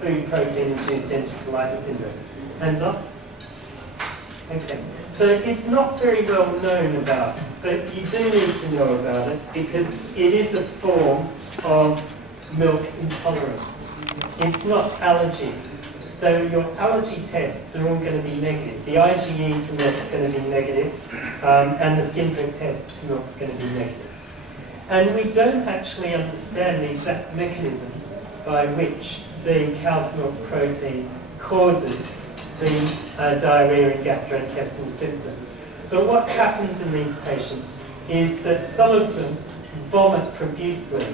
food protein-induced entercolitis syndrome? Hands up. Okay, so it's not very well known about, but you do need to know about it because it is a form of milk intolerance. It's not allergy. So your allergy tests are all going to be negative. The IgE to milk is going to be negative, and the skin prick test to milk is going to be negative. And we don't actually understand the exact mechanism by which the cow's milk protein causes the diarrhea and gastrointestinal symptoms. But what happens in these patients is that some of them vomit profusely,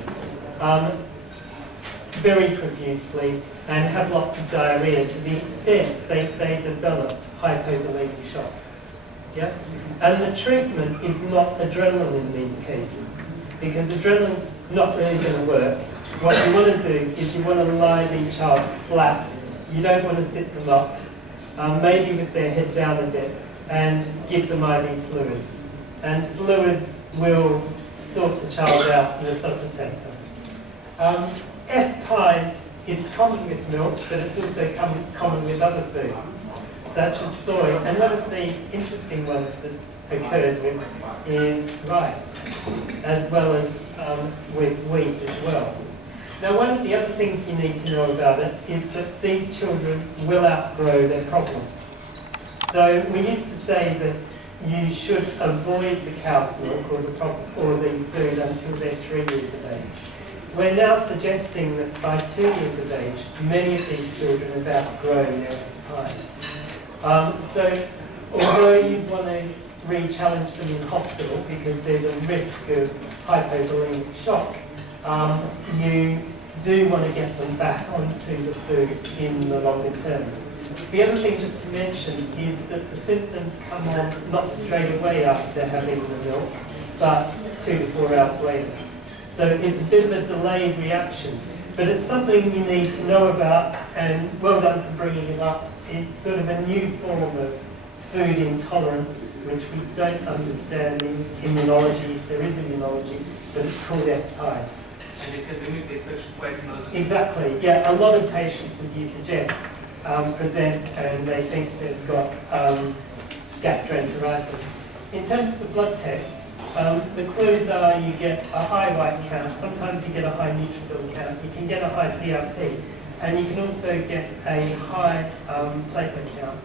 very profusely, and have lots of diarrhea to the extent they develop hypovolemic shock. Yeah? And the treatment is not adrenaline in these cases, because adrenaline's not really going to work. What you want to do is you want to lie the child flat. You don't want to sit them up, maybe with their head down a bit, and give them IV fluids. And fluids will sort the child out and resuscitate them. FPIES, it's common with milk, but it's also common with other foods, such as soy. And one of the interesting ones that occurs with is rice, as well as with wheat as well. Now, one of the other things you need to know about it is that these children will outgrow their problem. So we used to say that you should avoid the cow's milk or the food until they're 3 years of age. We're now suggesting that by 2 years of age, many of these children have outgrown their FPIES. So although you want to re-challenge them in hospital because there's a risk of hypovolemic shock, you do want to get them back onto the food in the longer term. The other thing just to mention is that the symptoms come on not straight away after having the milk, but 2 to 4 hours later. So it's a bit of a delayed reaction, but it's something you need to know about, and well done for bringing it up. It's sort of a new form of food intolerance, which we don't understand in immunology, if there is immunology, but it's called FPIES. And it can limit the infection quite closely. Exactly, yeah. A lot of patients, as you suggest, present and they think they've got gastroenteritis. In terms of the blood tests, the clues are you get a high white count, sometimes you get a high neutrophil count, you can get a high CRP, and you can also get a high platelet count,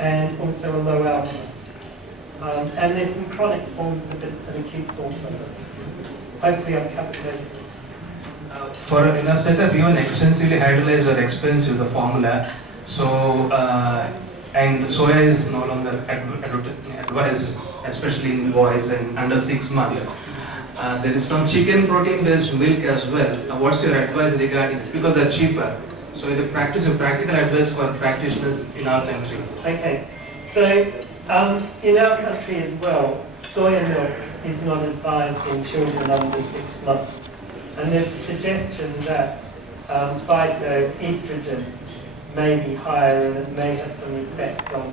and also a low albumin. And there's some chronic forms of it and acute forms of it. Hopefully I've covered those two. For in a setup, even extensively hydrolyzed or expensive, the formula. So, and soya is no longer advised, especially in boys and under 6 months. There is some chicken protein-based milk as well. What's your advice regarding it? Because they're cheaper. So, in the practice, your practical advice for practitioners in our country. Okay, so in our country as well, soya milk is not advised in children under 6 months. And there's a suggestion that phytoestrogens may be higher and it may have some effect on